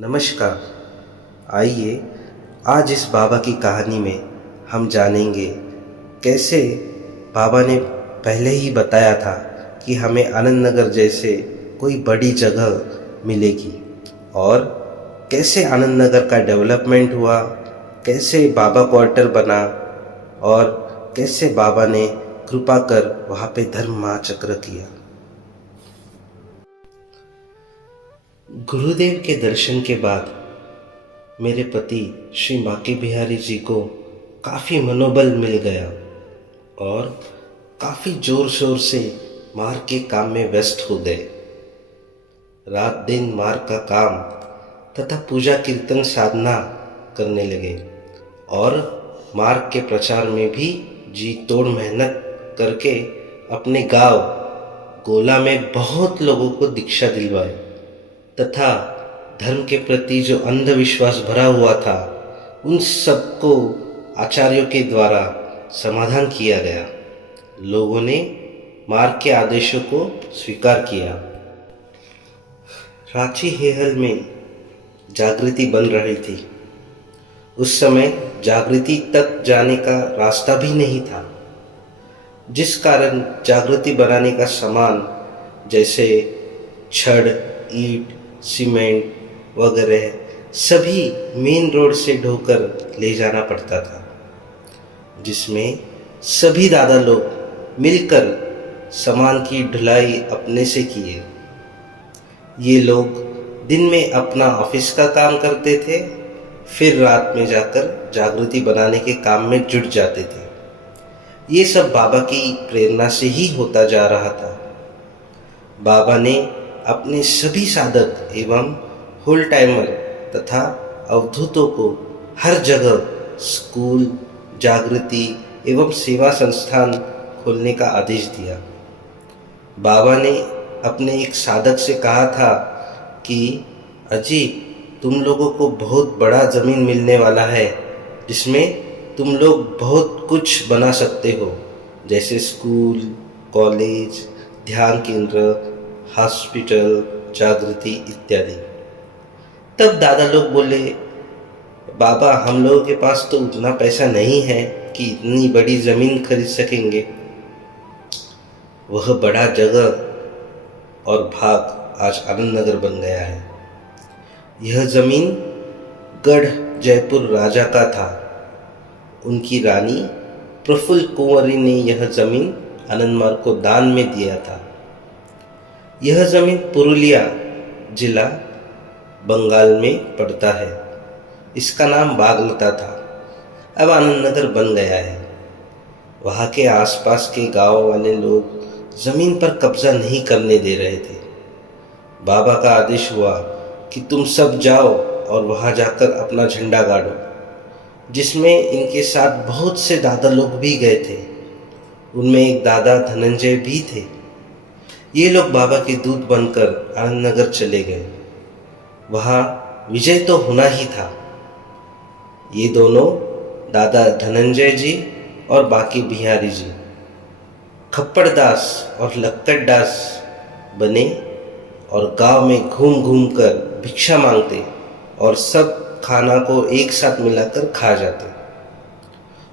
नमस्कार। आइए आज इस बाबा की कहानी में हम जानेंगे कैसे बाबा ने पहले ही बताया था कि हमें आनंद नगर जैसे कोई बड़ी जगह मिलेगी और कैसे आनंद नगर का डेवलपमेंट हुआ, कैसे बाबा क्वार्टर बना और कैसे बाबा ने कृपा कर वहाँ पे धर्म महाचक्र किया। गुरुदेव के दर्शन के बाद मेरे पति श्री बांके बिहारी जी को काफ़ी मनोबल मिल गया और काफ़ी ज़ोर शोर से मार्ग के काम में व्यस्त हो गए। रात दिन मार्ग का काम तथा पूजा कीर्तन साधना करने लगे और मार्ग के प्रचार में भी जी तोड़ मेहनत करके अपने गांव गोला में बहुत लोगों को दीक्षा दिलवाए तथा धर्म के प्रति जो अंधविश्वास भरा हुआ था उन सबको आचार्यों के द्वारा समाधान किया गया। लोगों ने मार्ग के आदेशों को स्वीकार किया। रांची हेहल में जागृति बन रही थी। उस समय जागृति तक जाने का रास्ता भी नहीं था, जिस कारण जागृति बनाने का सामान जैसे छड़, ईंट, सीमेंट वगैरह सभी मेन रोड से ढोकर ले जाना पड़ता था, जिसमें सभी दादा लोग मिलकर सामान की ढुलाई अपने से किए। ये लोग दिन में अपना ऑफिस का काम करते थे, फिर रात में जाकर जागृति बनाने के काम में जुट जाते थे। ये सब बाबा की प्रेरणा से ही होता जा रहा था। बाबा ने अपने सभी साधक एवं होल टाइमर तथा अवधूतों को हर जगह स्कूल, जागृति एवं सेवा संस्थान खोलने का आदेश दिया। बाबा ने अपने एक साधक से कहा था कि अजी, तुम लोगों को बहुत बड़ा ज़मीन मिलने वाला है, जिसमें तुम लोग बहुत कुछ बना सकते हो, जैसे स्कूल, कॉलेज, ध्यान केंद्र, हॉस्पिटल, जागृति इत्यादि। तब दादा लोग बोले, बाबा हम लोगों के पास तो उतना पैसा नहीं है कि इतनी बड़ी ज़मीन खरीद सकेंगे। वह बड़ा जगह और भाग आज आनंद नगर बन गया है। यह ज़मीन गढ़ जयपुर राजा का था। उनकी रानी प्रफुल्ल कुंवरी ने यह ज़मीन आनंद मार्ग को दान में दिया था। यह ज़मीन पुरुलिया जिला बंगाल में पड़ता है। इसका नाम बागलता था, अब आनंद नगर बन गया है। वहाँ के आसपास के गांव वाले लोग ज़मीन पर कब्जा नहीं करने दे रहे थे। बाबा का आदेश हुआ कि तुम सब जाओ और वहाँ जाकर अपना झंडा गाड़ो, जिसमें इनके साथ बहुत से दादा लोग भी गए थे। उनमें एक दादा धनंजय भी थे। ये लोग बाबा के दूत बनकर आनंद नगर चले गए। वहाँ विजय तो होना ही था। ये दोनों दादा धनंजय जी और बांके बिहारी जी खप्पड़ दास और लक्कड़ दास बने और गांव में घूम घूम कर भिक्षा मांगते और सब खाना को एक साथ मिलाकर खा जाते।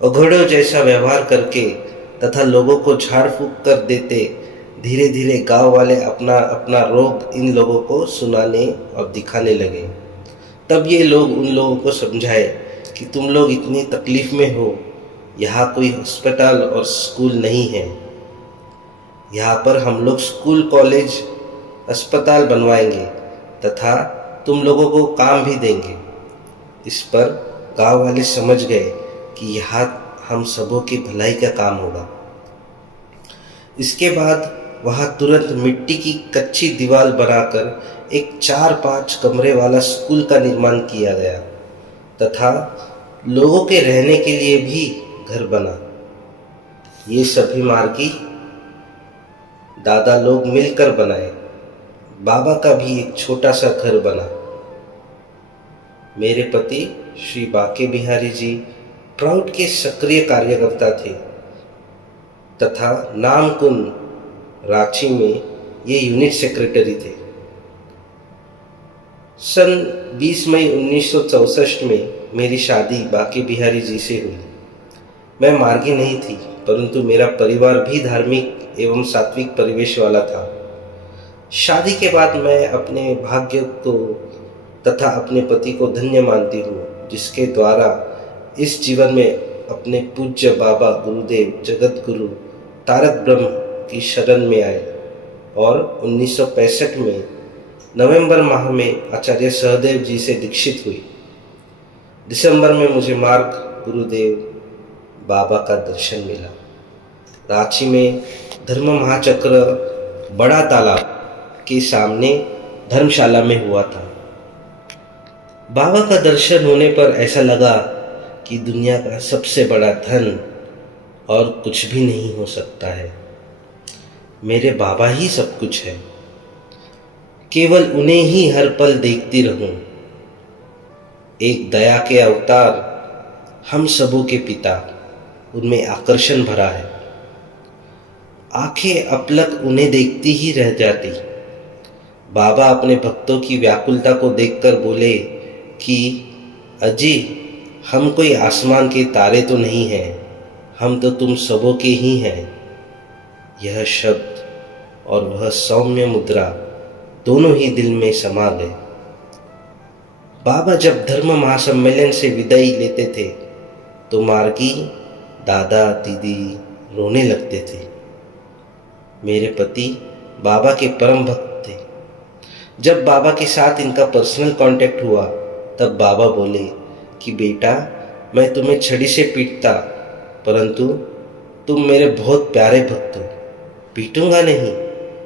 अघोड़ों जैसा व्यवहार करके तथा लोगों को झाड़ फूंक कर देते। धीरे धीरे गांव वाले अपना अपना रोग इन लोगों को सुनाने और दिखाने लगे। तब ये लोग उन लोगों को समझाए कि तुम लोग इतनी तकलीफ में हो, यहाँ कोई अस्पताल और स्कूल नहीं है। यहाँ पर हम लोग स्कूल, कॉलेज, अस्पताल बनवाएंगे तथा तुम लोगों को काम भी देंगे। इस पर गांव वाले समझ गए कि यहाँ हम सबों की भलाई का काम होगा। इसके बाद वहाँ तुरंत मिट्टी की कच्ची दीवार बनाकर एक 4-5 कमरे वाला स्कूल का निर्माण किया गया तथा लोगों के रहने के लिए भी घर बना। ये सभी मार्गी दादा लोग मिलकर बनाए। बाबा का भी एक छोटा सा घर बना। मेरे पति श्री बांके बिहारी जी प्राउड के सक्रिय कार्यकर्ता थे तथा नामकुन रांची में ये यूनिट सेक्रेटरी थे। सन 20 मई 1964 में मेरी शादी बांके बिहारी जी से हुई। मैं मार्गी नहीं थी, परंतु मेरा परिवार भी धार्मिक एवं सात्विक परिवेश वाला था। शादी के बाद मैं अपने भाग्य को तथा अपने पति को धन्य मानती हूँ, जिसके द्वारा इस जीवन में अपने पूज्य बाबा गुरुदेव जगत गुरु तारक ब्रह्म की शरण में आए और 1965 में नवंबर माह में आचार्य सहदेव जी से दीक्षित हुई। दिसंबर में मुझे मार्ग गुरुदेव बाबा का दर्शन मिला। रांची में धर्म महाचक्र बड़ा तालाब के सामने धर्मशाला में हुआ था। बाबा का दर्शन होने पर ऐसा लगा कि दुनिया का सबसे बड़ा धन और कुछ भी नहीं हो सकता है। मेरे बाबा ही सब कुछ है, केवल उन्हें ही हर पल देखती रहूं। एक दया के अवतार, हम सबों के पिता, उनमें आकर्षण भरा है। आंखें अपलक उन्हें देखती ही रह जाती। बाबा अपने भक्तों की व्याकुलता को देखकर बोले कि अजी, हम कोई आसमान के तारे तो नहीं हैं, हम तो तुम सबों के ही हैं। यह शब्द और वह सौम्य मुद्रा दोनों ही दिल में समा गए। बाबा जब धर्म महासम्मेलन से विदाई लेते थे तो मार्गी, दादा, दीदी रोने लगते थे। मेरे पति बाबा के परम भक्त थे। जब बाबा के साथ इनका पर्सनल कांटेक्ट हुआ तब बाबा बोले कि बेटा, मैं तुम्हें छड़ी से पीटता, परंतु तुम मेरे बहुत प्यारे भक्त हो। पीटूंगा नहीं,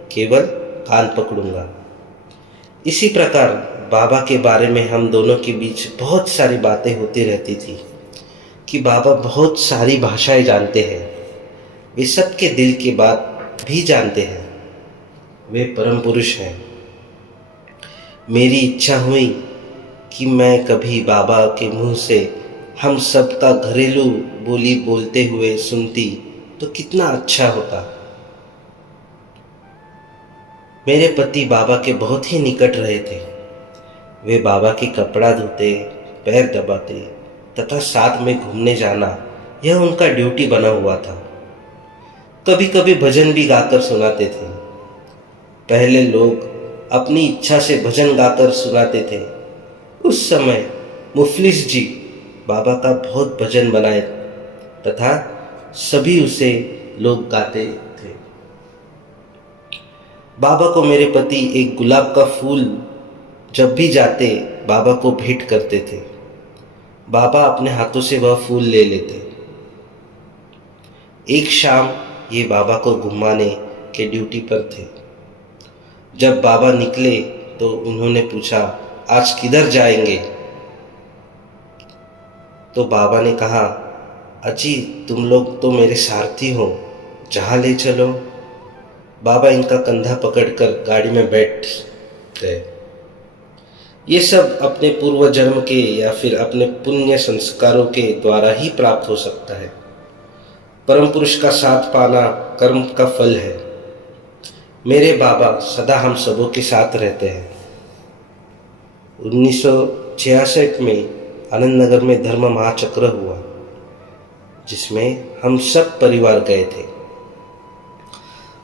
केवल कान पकड़ूंगा। इसी प्रकार बाबा के बारे में हम दोनों के बीच बहुत सारी बातें होती रहती थी कि बाबा बहुत सारी भाषाएं जानते हैं, वे सबके दिल की बात भी जानते हैं, वे परम पुरुष हैं। मेरी इच्छा हुई कि मैं कभी बाबा के मुंह से हम सबका घरेलू बोली बोलते हुए सुनती तो कितना अच्छा होता। मेरे पति बाबा के बहुत ही निकट रहे थे। वे बाबा की कपड़ा धोते, पैर दबाते तथा साथ में घूमने जाना, यह उनका ड्यूटी बना हुआ था। कभी कभी भजन भी गाकर सुनाते थे। पहले लोग अपनी इच्छा से भजन गाकर सुनाते थे। उस समय मुफलिस जी बाबा का बहुत भजन बनाए तथा सभी उसे लोग गाते थे। बाबा को मेरे पति एक गुलाब का फूल जब भी जाते बाबा को भेंट करते थे। बाबा अपने हाथों से वह फूल ले लेते। एक शाम ये बाबा को घुमाने के ड्यूटी पर थे। जब बाबा निकले तो उन्होंने पूछा, आज किधर जाएंगे? तो बाबा ने कहा, अजी, तुम लोग तो मेरे सारथी हो, जहाँ ले चलो। बाबा इनका कंधा पकड़कर गाड़ी में बैठ गए। ये सब अपने पूर्व जन्म के या फिर अपने पुण्य संस्कारों के द्वारा ही प्राप्त हो सकता है। परम पुरुष का साथ पाना कर्म का फल है। मेरे बाबा सदा हम सबों के साथ रहते हैं। 1966 में आनंद नगर में धर्म महाचक्र हुआ, जिसमें हम सब परिवार गए थे।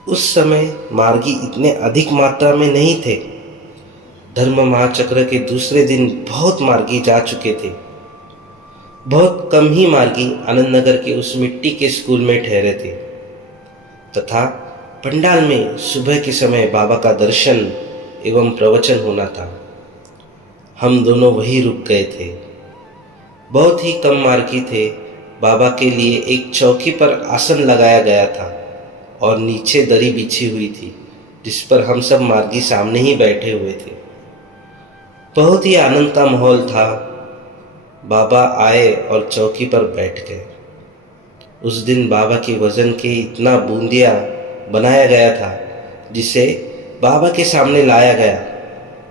उस समय मार्गी इतने अधिक मात्रा में नहीं थे। धर्म महाचक्र के दूसरे दिन बहुत मार्गी जा चुके थे। बहुत कम ही मार्गी आनंद नगर के उस मिट्टी के स्कूल में ठहरे थे तथा पंडाल में सुबह के समय बाबा का दर्शन एवं प्रवचन होना था। हम दोनों वहीं रुक गए थे। बहुत ही कम मार्गी थे। बाबा के लिए एक चौकी पर आसन लगाया गया था और नीचे दरी बिछी हुई थी, जिस पर हम सब मार्गी सामने ही बैठे हुए थे। बहुत ही आनंद का माहौल था। बाबा आए और चौकी पर बैठ गए। उस दिन बाबा के वजन के इतना बूंदिया बनाया गया था, जिसे बाबा के सामने लाया गया।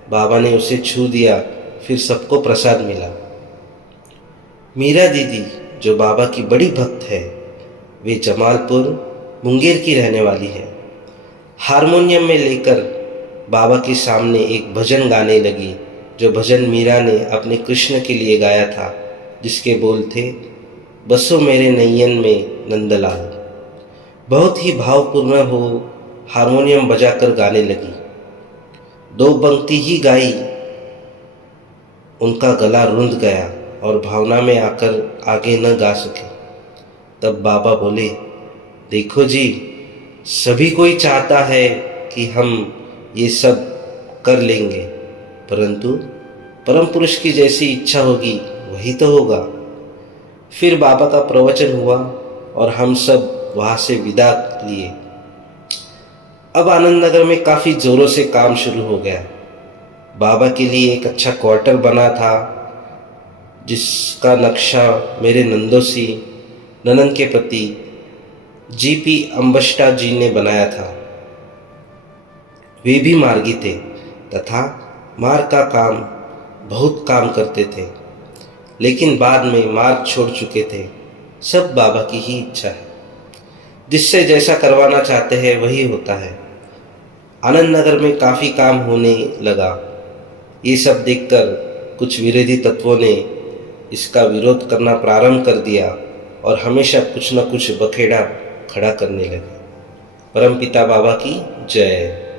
बाबा ने उसे छू दिया, फिर सबको प्रसाद मिला। मीरा दीदी, जो बाबा की बड़ी भक्त है, वे जमालपुर मुंगेर की रहने वाली है, हारमोनियम में लेकर बाबा के सामने एक भजन गाने लगी, जो भजन मीरा ने अपने कृष्ण के लिए गाया था, जिसके बोल थे, बसो मेरे नैयन में नंदलाल। बहुत ही भावपूर्ण हो हारमोनियम बजाकर गाने लगी। 2 पंक्ति ही गाई, उनका गला रुंध गया और भावना में आकर आगे न गा सके। तब बाबा बोले, देखो जी, सभी कोई चाहता है कि हम ये सब कर लेंगे, परंतु परम पुरुष की जैसी इच्छा होगी वही तो होगा। फिर बाबा का प्रवचन हुआ और हम सब वहाँ से विदा लिए। अब आनंद नगर में काफ़ी ज़ोरों से काम शुरू हो गया। बाबा के लिए एक अच्छा क्वार्टर बना था, जिसका नक्शा मेरे नंदोसी ननन के प्रति जीपी अंबष्टा जी ने बनाया था। वे भी मार्गी थे तथा मार्ग का काम बहुत काम करते थे, लेकिन बाद में मार्ग छोड़ चुके थे। सब बाबा की ही इच्छा है, जिससे जैसा करवाना चाहते हैं वही होता है। आनंद नगर में काफ़ी काम होने लगा। ये सब देखकर कुछ विरोधी तत्वों ने इसका विरोध करना प्रारंभ कर दिया और हमेशा कुछ न कुछ बखेड़ा खड़ा करने लगे। परमपिता बाबा की जय।